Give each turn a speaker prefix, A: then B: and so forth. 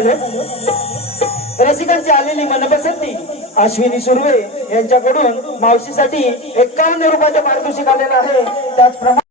A: झालं. रसिकांची आलेली मनपसंती अश्विनी सुर्वे यांच्याकडून मावशीसाठी एक्कावन्न रुपयाचं पारितोषिक आलेलं आहे. त्याचप्रमाणे